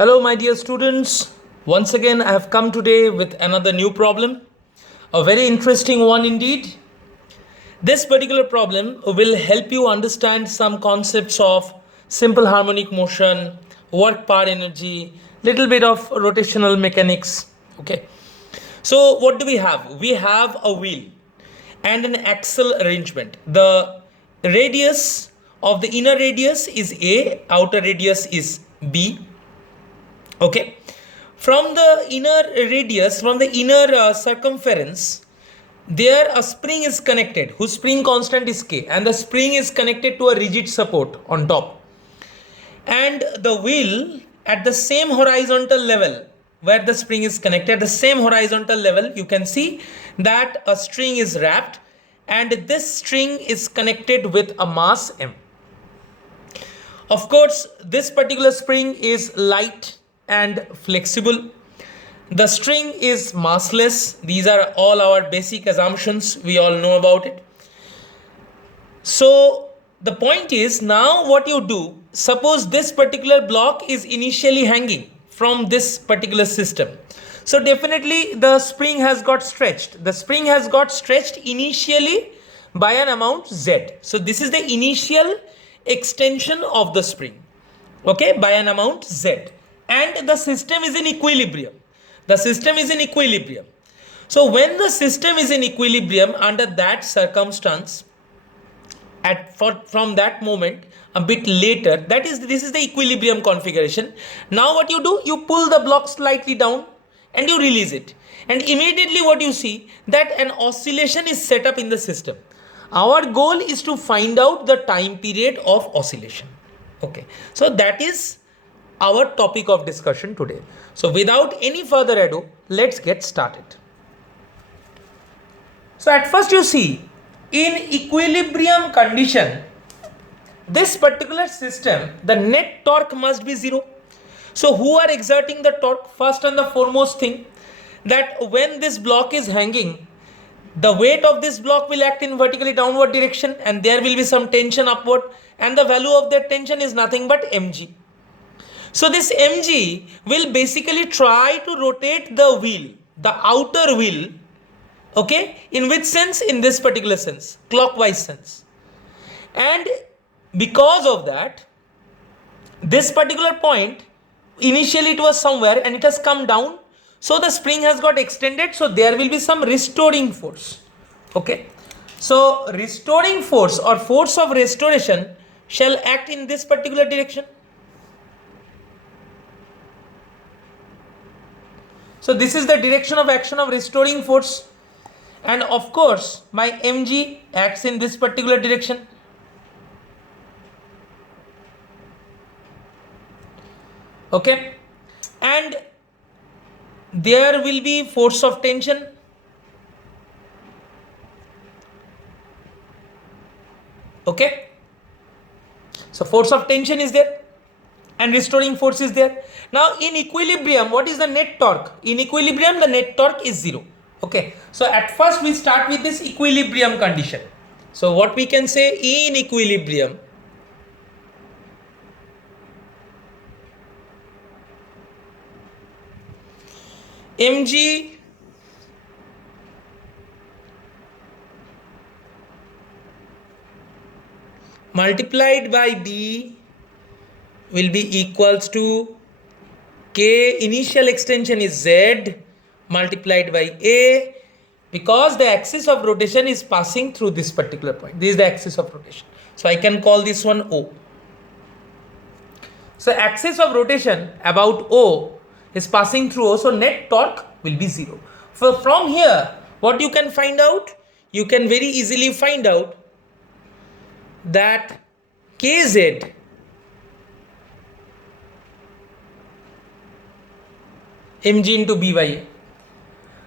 Hello, my dear students. Once again, I have come today with another new problem, a very interesting one indeed. This particular problem will help you understand some concepts of simple harmonic motion, work power energy, little bit of rotational mechanics. Okay. So, what do we have? We have a wheel and an axle arrangement. The radius of the inner radius is A, outer radius is B. Okay, from the inner radius, from the inner circumference, there a spring is connected whose spring constant is K, and the spring is connected to a rigid support on top, and the wheel at the same horizontal level where the spring is connected, at the same horizontal level, you can see that a string is wrapped, and this string is connected with a mass M. Of course, this particular spring is light and flexible. The string is massless. These are all our basic assumptions. We all know about it. So the point is, now what you do, suppose this particular block is initially hanging from this particular system. So definitely the spring has got stretched. The spring has got stretched initially by an amount Z. So this is the initial extension of the spring, okay, by an amount Z, and the system is in equilibrium. The system is in equilibrium. So when the system is in equilibrium, under that circumstance, from that moment a bit later, this is the equilibrium configuration. Now what you do, you pull the block slightly down and you release it, and immediately what you see, that an oscillation is set up in the system. Our goal is to find out the time period of oscillation. Okay, so that is our topic of discussion today. So without any further ado, let's get started. So at first you see, in equilibrium condition, this particular system, the net torque must be 0. So who are exerting the torque? First and the foremost thing, that when this block is hanging, the weight of this block will act in vertically downward direction, and there will be some tension upward, and the value of that tension is nothing but mg. So this mg will basically try to rotate the wheel, the outer wheel, okay, in which sense? In this particular sense, clockwise sense. And because of that, this particular point, initially it was somewhere and it has come down, so the spring has got extended, so there will be some restoring force. Okay, so restoring force or force of restoration shall act in this particular direction. So this is the direction of action of restoring force, and of course my mg acts in this particular direction. Okay, and there will be force of tension. Okay, so force of tension is there and restoring force is there. Now in equilibrium, what is the net torque? In equilibrium, the net torque is 0. Okay, so at first we start with this equilibrium condition. So what we can say, in equilibrium, mg multiplied by b will be equals to k, initial extension is z, multiplied by a, because the axis of rotation is passing through this particular point. This is the axis of rotation, so I can call this one O. So axis of rotation about O is passing through O, so net torque will be 0. So from here, what you can find out? You can very easily find out that kz mg into b by a.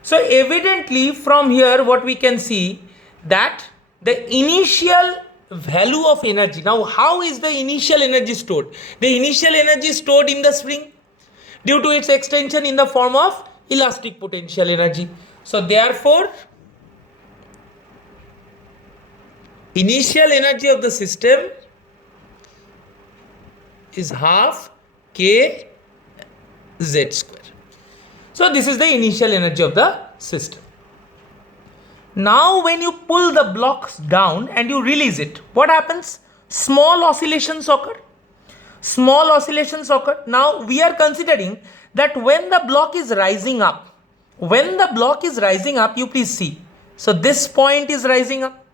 So evidently from here what we can see, that the initial value of energy, now how is the initial energy stored? The initial energy is stored in the spring due to its extension in the form of elastic potential energy. So therefore initial energy of the system is half k Z square. So this is the initial energy of the system. Now when you pull the blocks down and you release it, what happens? Small oscillations occur. Small oscillations occur. Now we are considering that when the block is rising up, you please see. So this point is rising up.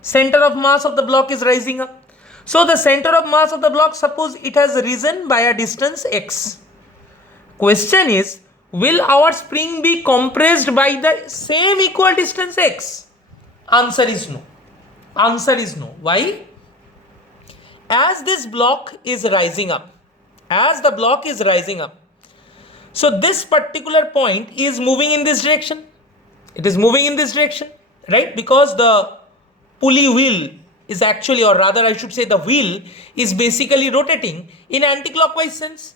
Center of mass of the block is rising up. So the center of mass of the block, suppose it has risen by a distance x. Question is, will our spring be compressed by the same equal distance x? Answer is no. Answer is no. Why? As this block is rising up, so this particular point is moving in this direction. It is moving in this direction, right? Because the pulley wheel is actually, or rather I should say the wheel is basically rotating in anti-clockwise sense.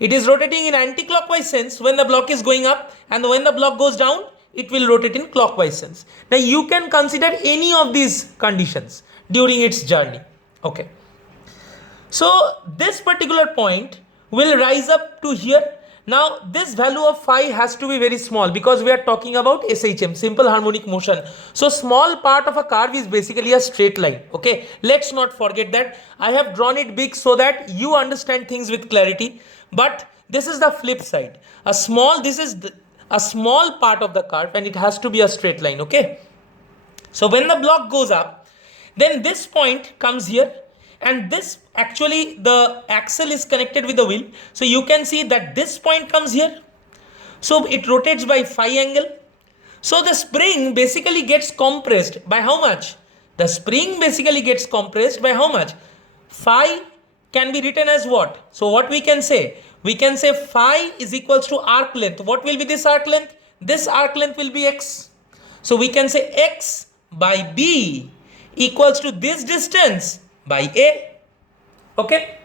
It is rotating in anti-clockwise sense when the block is going up, and when the block goes down, it will rotate in clockwise sense. Now you can consider any of these conditions during its journey. Okay. So this particular point will rise up to here. Now this value of phi has to be very small because we are talking about SHM, simple harmonic motion. So small part of a curve is basically a straight line. Okay, let's not forget that. I have drawn it big so that you understand things with clarity. But this is the flip side. A small part of the curve, and it has to be a straight line. Okay. So when the block goes up, then this point comes here. And this actually the axle is connected with the wheel. So you can see that this point comes here. So it rotates by phi angle. So the spring basically gets compressed by how much? The spring basically gets compressed by how much? Phi can be written as what? So what we can say? We can say phi is equals to arc length. What will be this arc length? This arc length will be x. So we can say x by b equals to this distance by a. Okay.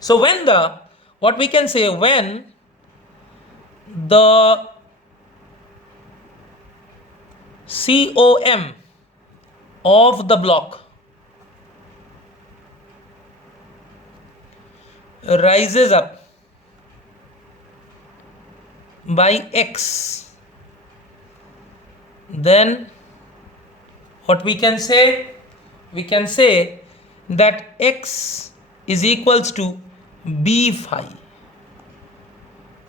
So when the what we can say, when the COM of the block rises up by x, then what we can say? We can say that x is equals to b phi.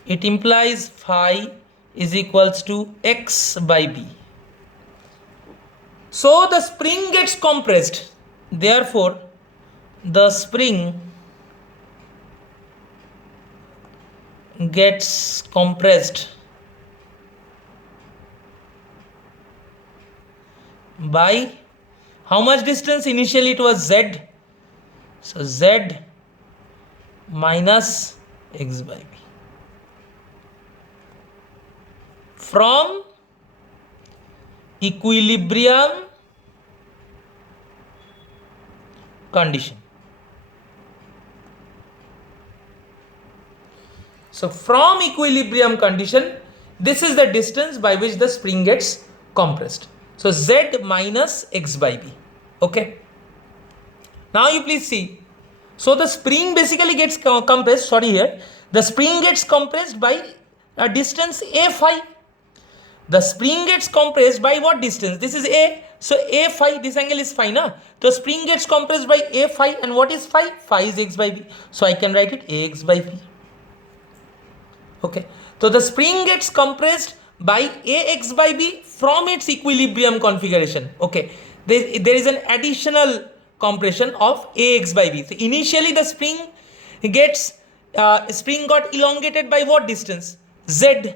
It implies phi is equals to x by b. So the spring gets compressed. Therefore, the spring gets compressed by how much distance? Initially it was z. So z minus x by b. From equilibrium condition. So from equilibrium condition, this is the distance by which the spring gets compressed. So z minus x by b. Okay. Now you please see. So the spring basically gets compressed. The spring gets compressed by a distance a phi. The spring gets compressed by what distance? This is a. So a phi, this angle is phi, na? The spring gets compressed by a phi, and what is phi? Phi is x by b. So I can write it ax by b. Okay. So the spring gets compressed by ax by b from its equilibrium configuration. Okay. There is an additional compression of ax by b. So initially the spring got elongated by what distance? Z.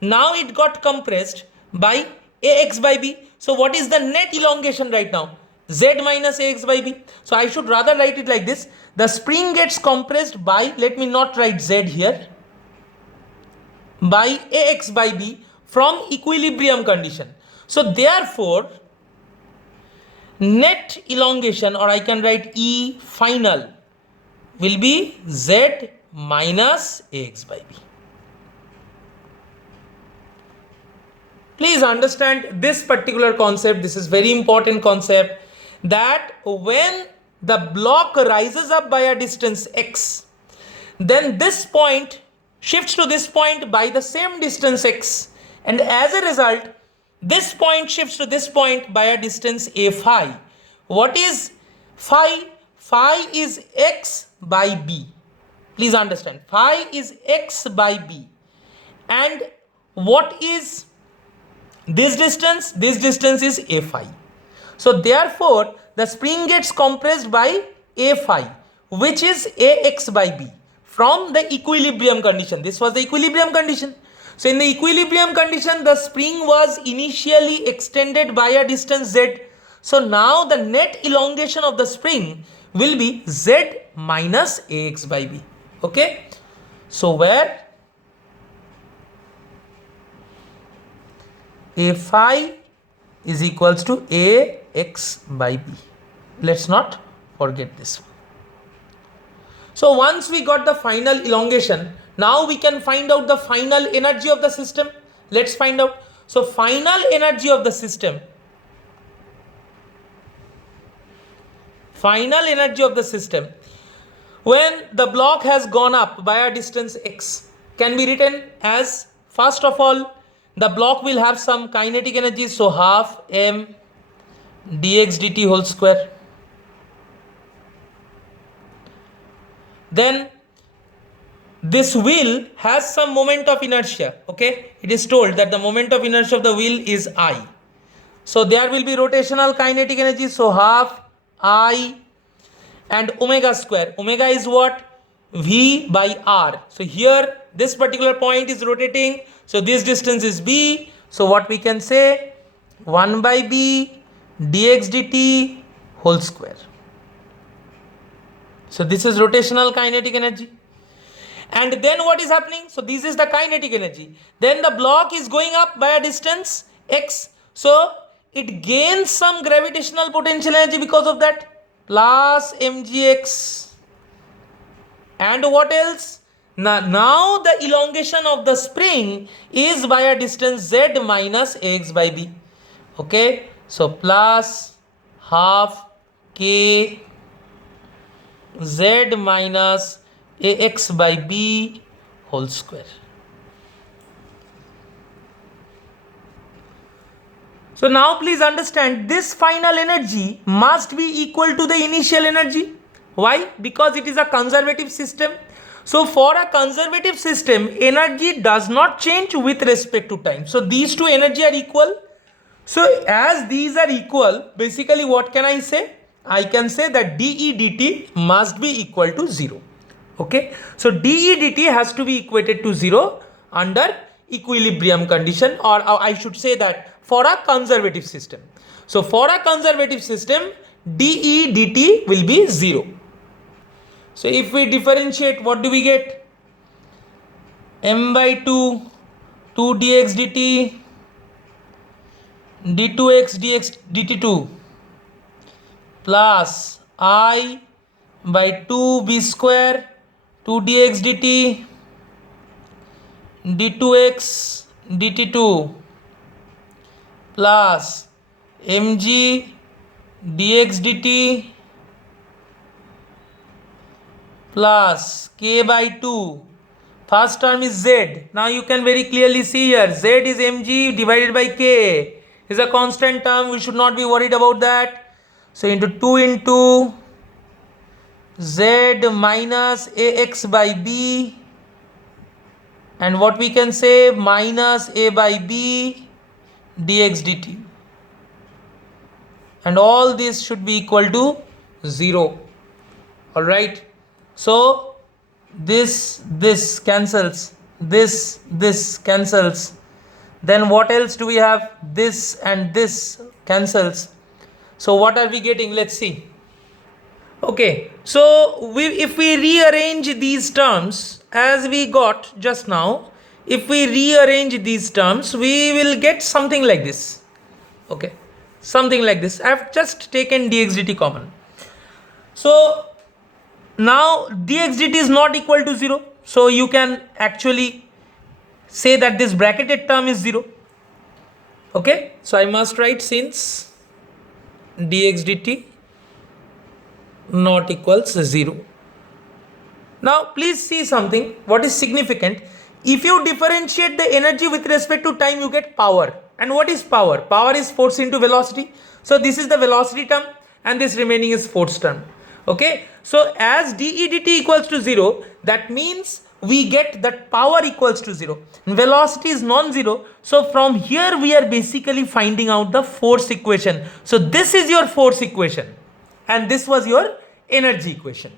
Now it got compressed by ax by b. So what is the net elongation right now? Z minus ax by b. So I should rather write it like this. The spring gets compressed by, let me not write z here, by ax by b from equilibrium condition. So therefore, net elongation, or I can write E final, will be z minus ax by b. Please understand this particular concept. This is very important concept, that when the block rises up by a distance x, then this point shifts to this point by the same distance x, and as a result this point shifts to this point by a distance a phi. What is phi? Phi is x by b. Please understand, phi is x by b. And what is this distance? This distance is a phi. So therefore the spring gets compressed by a phi, which is ax by b, from the equilibrium condition. This was the equilibrium condition. So in the equilibrium condition, the spring was initially extended by a distance z. So now the net elongation of the spring will be z minus ax by b. Okay. So where a phi is equals to ax by b. Let's not forget this. So once we got the final elongation, now we can find out the final energy of the system. Let's find out. So final energy of the system, when the block has gone up by a distance x, can be written as, first of all, the block will have some kinetic energy, so half m dx dt whole square. Then this wheel has some moment of inertia. Okay, it is told that the moment of inertia of the wheel is I. So there will be rotational kinetic energy, so half I and omega square. Omega is what? V by R. So here this particular point is rotating, so this distance is b. So what we can say? 1 by b dx dt whole square. So this is rotational kinetic energy. And then what is happening? So this is the kinetic energy. Then the block is going up by a distance x. So it gains some gravitational potential energy because of that, plus mgx. And what else? Now the elongation of the spring is by a distance z minus ax by b. Okay. So plus half k z minus ax by b whole square. So now please understand, this final energy must be equal to the initial energy. Why? Because it is a conservative system. So for a conservative system, energy does not change with respect to time. So these two energy are equal. So as these are equal, basically what can I say? I can say that dE dt must be equal to 0. Okay. So dE dt has to be equated to 0 under equilibrium condition, or I should say that for a conservative system. So for a conservative system, dE dt will be 0. So if we differentiate, what do we get? M by 2 dx dt d2x dx dt2 plus I by 2 b square 2 dx dt d2x dt2 plus mg dx dt plus k by 2. First term is z. Now you can very clearly see here, z is mg divided by k, is a constant term. We should not be worried about that. So into 2 into z minus ax by b, and what we can say, minus a by b dx dt, and all this should be equal to 0. All right. So this cancels, this cancels. Then what else do we have? This and this cancels. So what are we getting? Let's see. Okay, so if we rearrange these terms as we got just now, if we rearrange these terms, we will get something like this. Okay, something like this. I have just taken dx dt common. So now dx dt is not equal to 0. So you can actually say that this bracketed term is 0. Okay, so I must write, since dx dt not equals 0. Now please see something what is significant. If you differentiate the energy with respect to time, you get power. And what is power? Power is force into velocity. So this is the velocity term and this remaining is force term. Okay, so as dE dt equals to 0, that means we get that power equals to 0. Velocity is non-zero. So from here we are basically finding out the force equation. So this is your force equation and this was your energy equation.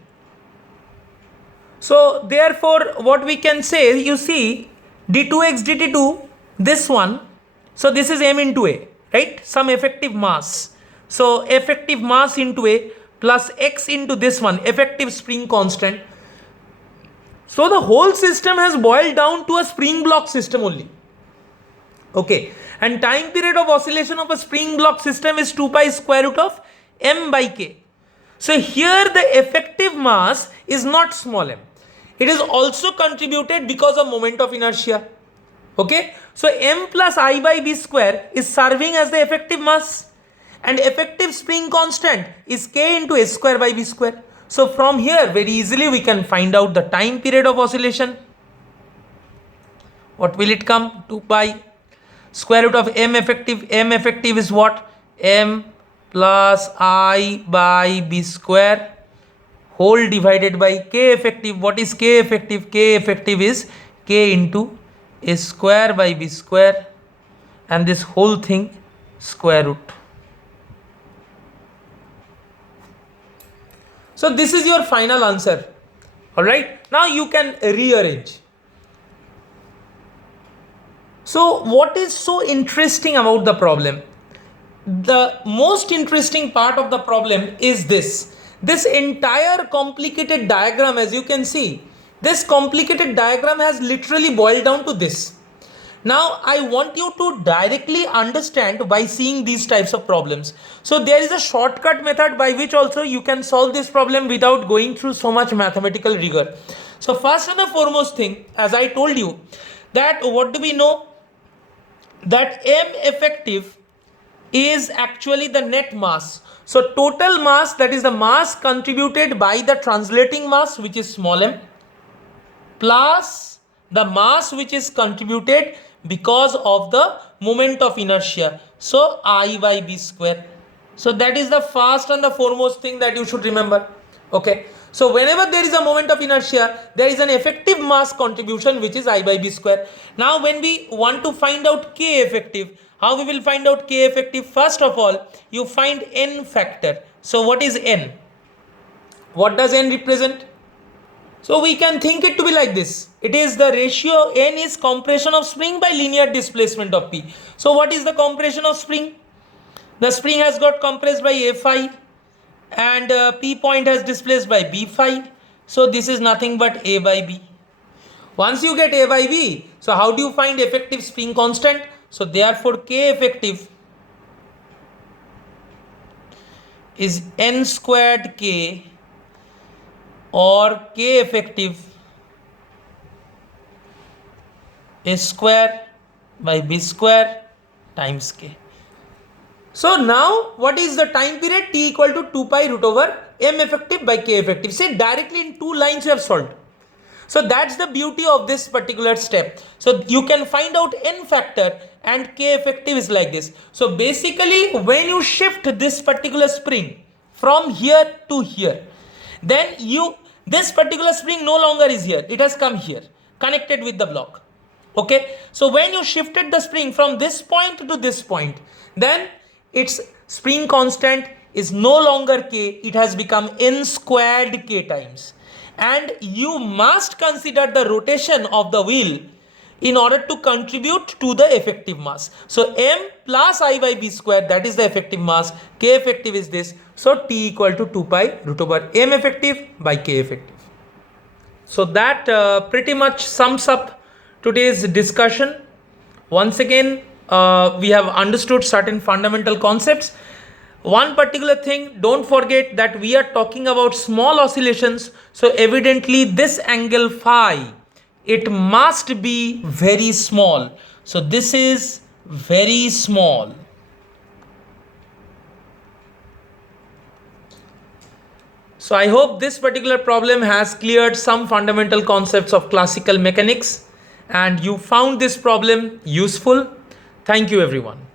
So therefore what we can say, you see d2x dt2, this one, so this is m into a, right, some effective mass. So effective mass into a plus x into this one, effective spring constant. So the whole system has boiled down to a spring block system only. Okay, and time period of oscillation of a spring block system is 2 pi square root of m by k. So here the effective mass is not small m. It is also contributed because of moment of inertia. Okay, so m plus I by b square is serving as the effective mass, and effective spring constant is k into s square by b square. So from here very easily we can find out the time period of oscillation. What will it come? 2 pi square root of m effective. M effective is what? M plus I by b square whole divided by k effective. What is k effective? K effective is k into a square by b square and this whole thing square root. So this is your final answer. Alright, now you can rearrange. So what is so interesting about the problem? The most interesting part of the problem is this. This entire complicated diagram, as you can see, this complicated diagram has literally boiled down to this. Now I want you to directly understand by seeing these types of problems. So there is a shortcut method by which also you can solve this problem without going through so much mathematical rigor. So first and the foremost thing, as I told you, that what do we know? That M effective is actually the net mass. So total mass, that is the mass contributed by the translating mass, which is small m, plus the mass which is contributed because of the moment of inertia. So I by b square. So that is the first and the foremost thing that you should remember. Okay. So whenever there is a moment of inertia, there is an effective mass contribution which is I by b square. Now when we want to find out k effective, how we will find out k effective? First of all, you find n factor. So what is n? What does n represent? So we can think it to be like this. It is the ratio, n is compression of spring by linear displacement of p. So what is the compression of spring? The spring has got compressed by a phi and p point has displaced by b phi. So this is nothing but a by b. Once you get a by b, so how do you find effective spring constant? So therefore k effective is n squared k, or k effective is square by b square times k. So now what is the time period? T equal to 2 pi root over m effective by k effective. Say directly in 2 lines you have solved. So that's the beauty of this particular step. So you can find out n factor and k effective is like this. So basically when you shift this particular spring from here to here, then this particular spring no longer is here. It has come here, connected with the block. Okay. So when you shifted the spring from this point to this point, then its spring constant is no longer k. It has become n squared k times. And you must consider the rotation of the wheel in order to contribute to the effective mass. So m plus I by b square, that is the effective mass. K effective is this. So T equal to 2 pi root over m effective by k effective. So that pretty much sums up today's discussion. Once again, we have understood certain fundamental concepts. One particular thing, don't forget that we are talking about small oscillations. So evidently this angle phi, it must be very small. So this is very small. So I hope this particular problem has cleared some fundamental concepts of classical mechanics and you found this problem useful. Thank you everyone.